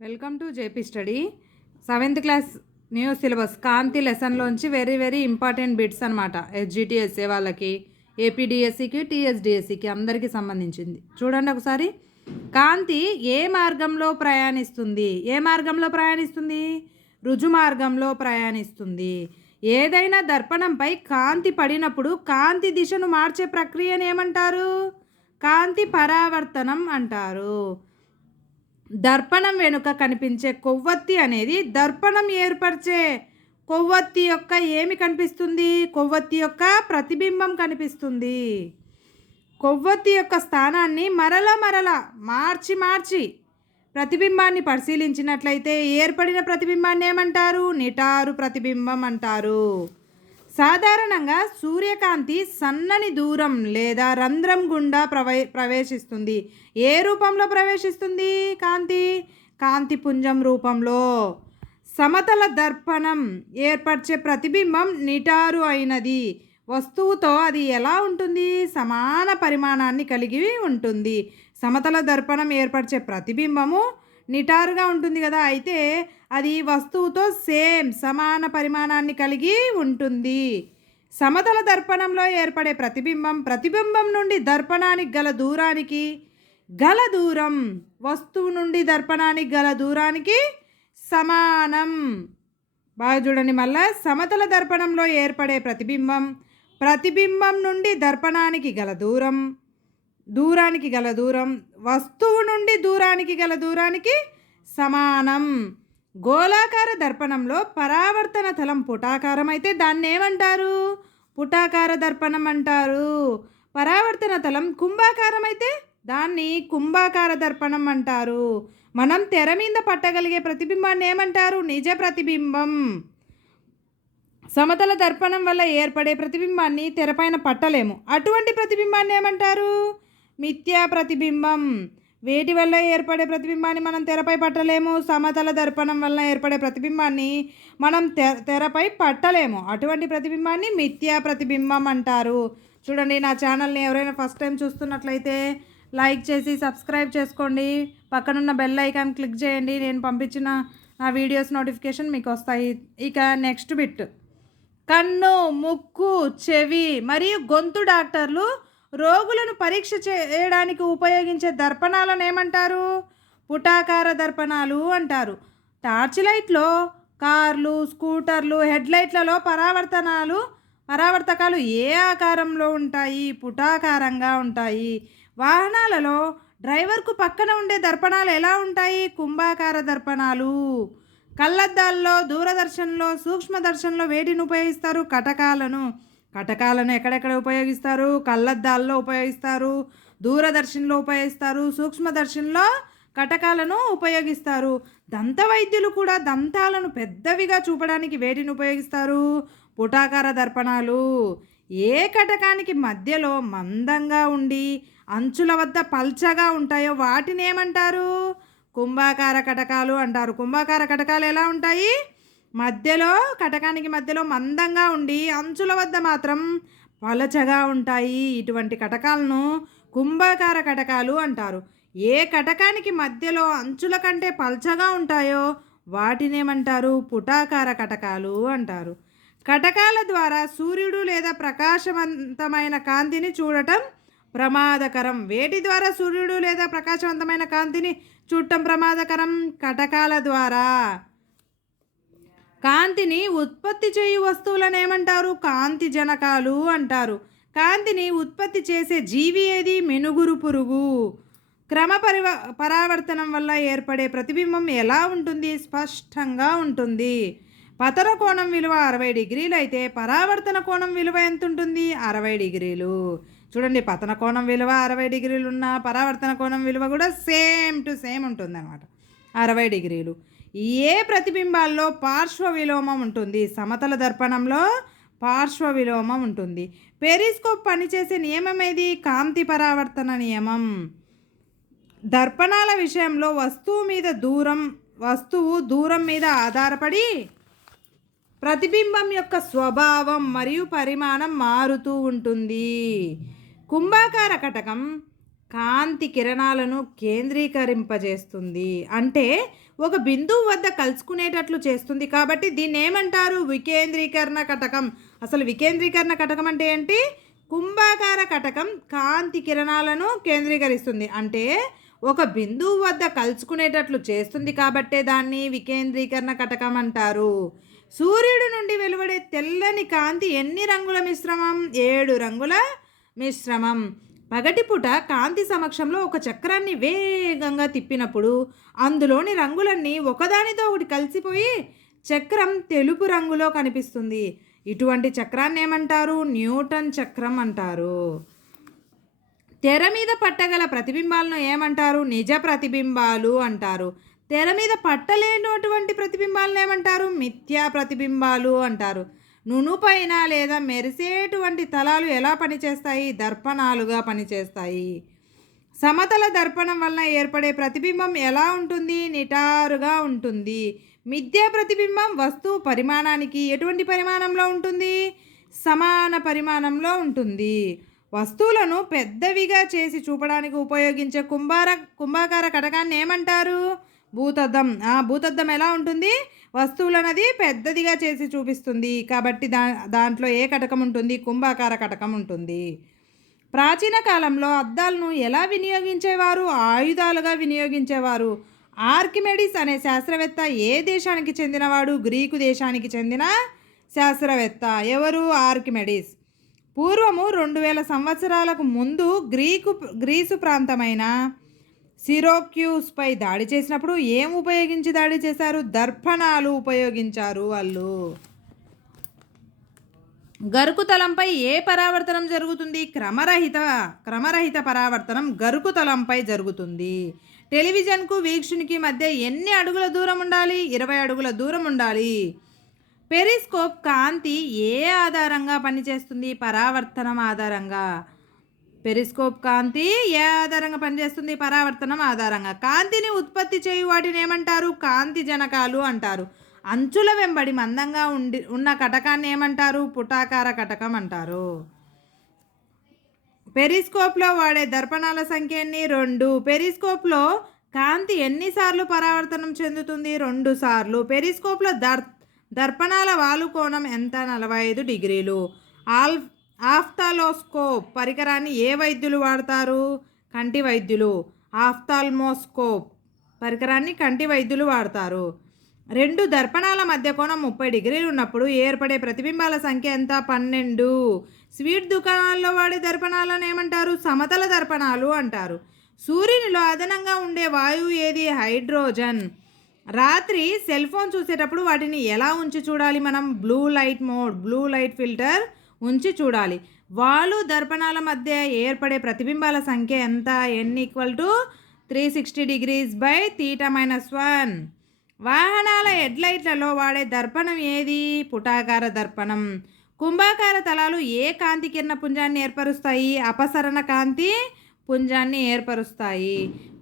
Welcome to JP study. 7th class new syllabus కాంతి లెసన్లోంచి very important bits అనమాట. SGT SA వాళ్ళకి, ఏపీడిఎస్సికి, టీఎస్డిఎస్సికి అందరికీ సంబంధించింది. చూడండి ఒకసారి. కాంతి ఏ మార్గంలో ప్రయాణిస్తుంది? ఏ మార్గంలో ప్రయాణిస్తుంది? రుజు మార్గంలో ప్రయాణిస్తుంది. ఏదైనా దర్పణంపై కాంతి పడినప్పుడు కాంతి దిశను మార్చే ప్రక్రియను ఏమంటారు? కాంతి పరావర్తనం అంటారు. దర్పణం వెనుక కనిపించే కొవ్వొత్తి అనేది దర్పణం ఏర్పరిచే కొవ్వొత్తి యొక్క ఏమి కనిపిస్తుంది? కొవ్వొత్తి యొక్క ప్రతిబింబం కనిపిస్తుంది. కొవ్వొత్తి యొక్క స్థానాన్ని మరలా మార్చి ప్రతిబింబాన్ని పరిశీలించినట్లయితే ఏర్పడిన ప్రతిబింబాన్ని ఏమంటారు? నిటారు ప్రతిబింబం అంటారు. సాధారణంగా సూర్యకాంతి సన్నని దూరం లేదా రంధ్రం గుండా ప్రవేశిస్తుంది. ఏ రూపంలో ప్రవేశిస్తుంది కాంతి? కాంతి పుంజం రూపంలో. సమతల దర్పణం ఏర్పరిచే ప్రతిబింబం నిటారు అయినది వస్తువుతో అది ఎలా ఉంటుంది? సమాన పరిమాణాన్ని కలిగి ఉంటుంది. సమతల దర్పణం ఏర్పరిచే ప్రతిబింబము నిటారుగా ఉంటుంది కదా, అయితే అది వస్తువుతో సమాన పరిమాణాన్ని కలిగి ఉంటుంది. సమతల దర్పణంలో ఏర్పడే ప్రతిబింబం నుండి దర్పణానికి గల దూరం వస్తువు నుండి దర్పణానికి గల దూరానికి సమానం. బాగా చూడండి. మళ్ళా సమతల దర్పణంలో ఏర్పడే ప్రతిబింబం నుండి దర్పణానికి గల దూరం వస్తువు నుండి దూరానికి గల దూరానికి సమానం. గోళాకార దర్పణంలో పరావర్తన తలం పుటాకారం అయితే దాన్ని ఏమంటారు? పుటాకార దర్పణం అంటారు. పరావర్తన తలం కుంభాకారం అయితే దాన్ని కుంభాకార దర్పణం అంటారు. మనం తెర మీద పట్టగలిగే ప్రతిబింబాన్ని ఏమంటారు? నిజ ప్రతిబింబం. సమతల దర్పణం వల్ల ఏర్పడే ప్రతిబింబాన్ని తెరపైన పట్టలేము. అటువంటి ప్రతిబింబాన్ని ఏమంటారు? మిథ్యా ప్రతిబింబం. వేటి వల్ల ఏర్పడే ప్రతిబింబాన్ని మనం తెరపై పట్టలేము? సమతల దర్పణం వల్ల ఏర్పడే ప్రతిబింబాన్ని మనం తెరపై పట్టలేము. అటువంటి ప్రతిబింబాన్ని మిథ్యా ప్రతిబింబం అంటారు. చూడండి, నా ఛానల్ని ఎవరైనా ఫస్ట్ టైం చూస్తున్నట్లయితే లైక్ చేసి సబ్స్క్రైబ్ చేసుకోండి. పక్కనున్న బెల్ ఐకాన్ క్లిక్ చేయండి. నేను పంపించిన నా వీడియోస్ నోటిఫికేషన్ మీకు వస్తాయి. ఇక నెక్స్ట్ బిట్. కన్ను, ముక్కు, చెవి మరియు గొంతు డాక్టర్లు రోగులను పరీక్ష చేయడానికి ఉపయోగించే దర్పణాలను ఏమంటారు? పుటాకార దర్పణాలు అంటారు. టార్చ్ లైట్లో, కార్లు, స్కూటర్లు, హెడ్లైట్లలో పరావర్తకాలు ఏ ఆకారంలో ఉంటాయి? పుటాకారంగా ఉంటాయి. వాహనాలలో డ్రైవర్కు పక్కన ఉండే దర్పణాలు ఎలా ఉంటాయి? కుంభాకార దర్పణాలు. కళ్ళద్దాల్లో, దూరదర్శన్లో, సూక్ష్మదర్శన్లో వేటిని ఉపయోగిస్తారు? కటకాలను ఎక్కడెక్కడ ఉపయోగిస్తారు? కళ్ళద్దాల్లో ఉపయోగిస్తారు, దూరదర్శన్లో ఉపయోగిస్తారు, సూక్ష్మదర్శన్లో కటకాలను ఉపయోగిస్తారు. దంత వైద్యులు కూడా దంతాలను పెద్దవిగా చూపడానికి వేటిని ఉపయోగిస్తారు? పుటాకార దర్పణాలు. ఏ కటకానికి మధ్యలో మందంగా ఉండి అంచుల వద్ద పల్చగా ఉంటాయో వాటిని ఏమంటారు? కుంభాకార కటకాలు అంటారు. కుంభాకార కటకాలు ఎలా ఉంటాయి? కటకానికి మధ్యలో మందంగా ఉండి అంచుల వద్ద మాత్రం పలచగా ఉంటాయి. ఇటువంటి కటకాలను కుంభాకార కటకాలు అంటారు. ఏ కటకానికి మధ్యలో అంచుల కంటే పల్చగా ఉంటాయో వాటినేమంటారు? పుటాకార కటకాలు అంటారు. కటకాల ద్వారా సూర్యుడు లేదా ప్రకాశవంతమైన కాంతిని చూడటం ప్రమాదకరం. వేటి ద్వారా సూర్యుడు లేదా ప్రకాశవంతమైన కాంతిని చూడటం ప్రమాదకరం? కటకాల ద్వారా. కాంతిని ఉత్పత్తి చేయు వస్తువులను ఏమంటారు? కాంతి జనకాలు అంటారు. కాంతిని ఉత్పత్తి చేసే జీవి ఏది? మెనుగురు పురుగు. పరావర్తనం వల్ల ఏర్పడే ప్రతిబింబం ఎలా ఉంటుంది? స్పష్టంగా ఉంటుంది. పతన కోణం విలువ 60 డిగ్రీలు అయితే పరావర్తన కోణం విలువ ఎంత ఉంటుంది? 60 డిగ్రీలు. చూడండి, పతన కోణం విలువ 60 డిగ్రీలు ఉన్న పరావర్తన కోణం విలువ కూడా సేమ్ టు సేమ్ ఉంటుంది అన్నమాట, 60 డిగ్రీలు. ఏ ప్రతిబింబాల్లో పార్శ్వ విలోమం ఉంటుంది? సమతల దర్పణంలో పార్శ్వ విలోమం ఉంటుంది. పెరిస్కోప్ పనిచేసే నియమం ఏది? కాంతి పరావర్తన నియమం. దర్పణాల విషయంలో వస్తువు దూరం మీద ఆధారపడి ప్రతిబింబం యొక్క స్వభావం మరియు పరిమాణం మారుతూ ఉంటుంది. కుంభాకార కటకం కాంతి కిరణాలను కేంద్రీకరింపజేస్తుంది. అంటే ఒక బిందువు వద్ద కలుసుకునేటట్లు చేస్తుంది కాబట్టి దీన్ని ఏమంటారు? వికేంద్రీకరణ కటకం. అసలు వికేంద్రీకరణ కటకం అంటే ఏంటి? కుంభాకార కటకం కాంతి కిరణాలను కేంద్రీకరిస్తుంది. అంటే ఒక బిందువు వద్ద కలుసుకునేటట్లు చేస్తుంది కాబట్టే దాన్ని వికేంద్రీకరణ కటకం అంటారు. సూర్యుడి నుండి వెలువడే తెల్లని కాంతి ఎన్ని రంగుల మిశ్రమం? 7 రంగుల మిశ్రమం. పగటిపూట కాంతి సమక్షంలో ఒక చక్రాన్ని వేగంగా తిప్పినప్పుడు అందులోని రంగులన్నీ ఒకదానితో ఒకటి కలిసిపోయి చక్రం తెలుపు రంగులో కనిపిస్తుంది. ఇటువంటి చక్రాన్ని ఏమంటారు? న్యూటన్ చక్రం అంటారు. తెర మీద పట్టగల ప్రతిబింబాలను ఏమంటారు? నిజ ప్రతిబింబాలు అంటారు. తెర మీద పట్టలేనటువంటి ప్రతిబింబాలను ఏమంటారు? మిథ్యా ప్రతిబింబాలు అంటారు. నునుపైన లేదా మెరిసేటువంటి తలాలు ఎలా పనిచేస్తాయి? దర్పణాలుగా పనిచేస్తాయి. సమతల దర్పణం వలన ఏర్పడే ప్రతిబింబం ఎలా ఉంటుంది? నిటారుగా ఉంటుంది. మిథ్యా ప్రతిబింబం వస్తువు పరిమాణానికి ఎటువంటి పరిమాణంలో ఉంటుంది? సమాన పరిమాణంలో ఉంటుంది. వస్తువులను పెద్దవిగా చేసి చూపడానికి ఉపయోగించే కుంభాకార కటకాన్ని ఏమంటారు? భూతద్దం. భూతద్దం ఎలా ఉంటుంది? వస్తువులనది పెద్దదిగా చేసి చూపిస్తుంది కాబట్టి దాంట్లో ఏ కటకం ఉంటుంది? కుంభాకార కటకం ఉంటుంది. ప్రాచీన కాలంలో అద్దాలను ఎలా వినియోగించేవారు? ఆయుధాలుగా వినియోగించేవారు. ఆర్కిమెడిస్ అనే శాస్త్రవేత్త ఏ దేశానికి చెందినవాడు? గ్రీకు దేశానికి చెందిన శాస్త్రవేత్త. ఎవరు? ఆర్కిమెడిస్. పూర్వము 2000 సంవత్సరాలకు ముందు గ్రీసు ప్రాంతమైన సిరాక్యూస్పై దాడి చేసినప్పుడు ఏం ఉపయోగించి దాడి చేశారు? దర్పణాలు ఉపయోగించారు వాళ్ళు. గరుకుతలంపై ఏ పరావర్తనం జరుగుతుంది? క్రమరహిత పరావర్తనం గరుకుతలంపై జరుగుతుంది. టెలివిజన్కు వీక్షునికి మధ్య ఎన్ని అడుగుల దూరం ఉండాలి? 20 అడుగుల దూరం ఉండాలి. పెరిస్కోప్ కాంతి ఏ ఆధారంగా పనిచేస్తుంది? పరావర్తనం ఆధారంగా. పెరిస్కోప్ కాంతి ఏ ఆధారంగా పనిచేస్తుంది? పరావర్తనం ఆధారంగా. కాంతిని ఉత్పత్తి చేయు వాటిని ఏమంటారు? కాంతి జనకాలు అంటారు. అంచుల వెంబడి మందంగా ఉన్న కటకాన్ని ఏమంటారు? పుటాకార కటకం అంటారు. పెరిస్కోప్లో వాడే దర్పణాల సంఖ్య ఎన్ని? 2. పెరిస్కోప్లో కాంతి ఎన్నిసార్లు పరావర్తనం చెందుతుంది? 2 సార్లు. పెరిస్కోప్లో దర్పణాల వాలు కోణం ఎంత? 45 డిగ్రీలు. ఆఫ్థాలోస్కోప్ పరికరాన్ని ఏ వైద్యులు వాడతారు? కంటి వైద్యులు. ఆఫ్థాల్మోస్కోప్ పరికరాన్ని కంటి వైద్యులు వాడతారు. 2 దర్పణాల మధ్య కోణం 30 డిగ్రీలు ఉన్నప్పుడు ఏర్పడే ప్రతిబింబాల సంఖ్య ఎంత? 12. స్వీట్ దుకాణాల్లో వాడే దర్పణాలను ఏమంటారు? సమతల దర్పణాలు అంటారు. సూర్యునిలో అదనంగా ఉండే వాయువు ఏది? హైడ్రోజన్. రాత్రి సెల్ ఫోన్ చూసేటప్పుడు వాటిని ఎలా ఉంచి చూడాలి మనం? బ్లూ లైట్ ఫిల్టర్ ఉంచి చూడాలి. వాలు దర్పణాల మధ్య ఏర్పడే ప్రతిబింబాల సంఖ్య ఎంత? n = 360 degrees by θ-1. వాహనాల హెడ్లైట్లలో వాడే దర్పణం ఏది? పుటాకార దర్పణం. కుంభాకార తలాలు ఏ కాంతి కిరణ పుంజాన్ని ఏర్పరుస్తాయి? అపసరణ కాంతి పుంజాన్ని ఏర్పరుస్తాయి.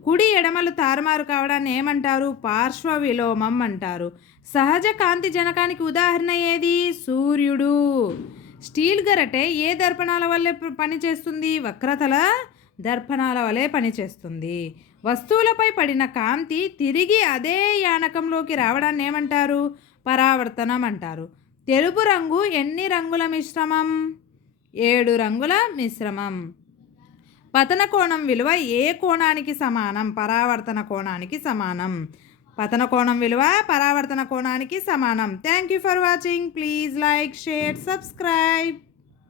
కుడి ఎడమలు తారుమారు కావడాన్ని ఏమంటారు? పార్శ్వ విలోమం అంటారు. సహజ కాంతి జనకానికి ఉదాహరణ ఏది? సూర్యుడు. స్టీల్ గరటె ఏ దర్పణాల వల్లే పనిచేస్తుంది? వక్రతల దర్పణాల వలె పనిచేస్తుంది. వస్తువులపై పడిన కాంతి తిరిగి అదే యానకంలోకి రావడాన్ని ఏమంటారు? పరావర్తనం అంటారు. తెలుపు రంగు ఎన్ని రంగుల మిశ్రమం? 7 రంగుల మిశ్రమం. పతన కోణం విలువ ఏ కోణానికి సమానం? పరావర్తన కోణానికి సమానం. పతన కోణం విలువ పరావర్తన కోణానికి సమానం. Thank you for watching. Please like, share, subscribe.